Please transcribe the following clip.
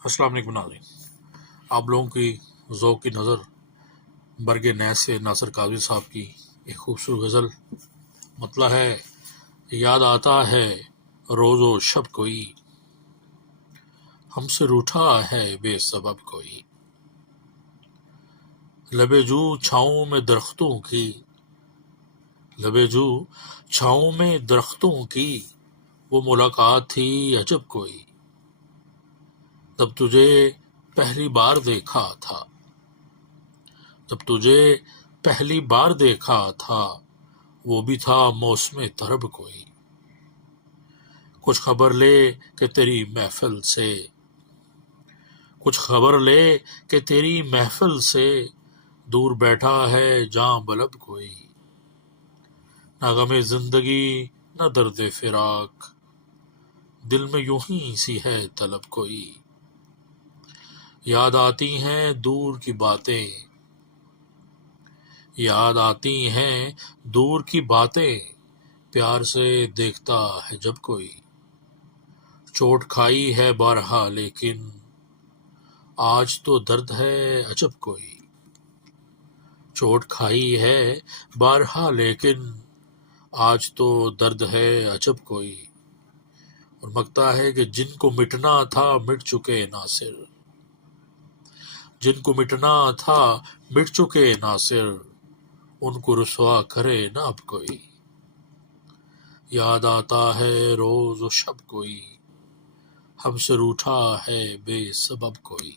अस्सलाम वालेकुम नाज़रीन, आप लोगों की ज़ौक़ की नज़र बरगे नैस से नासिर काज़ी साहब की एक खूबसूरत गज़ल मतला है। याद आता है रोज़ो शब कोई, हमसे रूठा है बेसबब कोई। लबे जू छाँव में दरख्तों की, लबे जू छाँव में दरख्तों की, वो मुलाकात थी अजब कोई। तब तुझे पहली बार देखा था, जब तुझे पहली बार देखा था, वो भी था मौसम तरब कोई। कुछ खबर ले कि तेरी महफिल से, कुछ खबर ले कि तेरी महफिल से, दूर बैठा है जां बलब कोई। न गमे जिंदगी न दर्द फिराक, दिल में यूं ही सी है तलब कोई। याद आती हैं दूर की बातें, याद आती हैं दूर की बातें, प्यार से देखता है जब कोई। चोट खाई है बारहा लेकिन आज तो दर्द है अजब कोई। चोट खाई है बारहा लेकिन आज तो दर्द है अजब कोई। और मगता है कि जिनको मिटना था मिट चुके नासिर, जिनको मिटना था मिट चुके नासिर, उनको रुसवा करे ना अब कोई। याद आता है रोज शब कोई, हमसे रूठा है बेसबब कोई।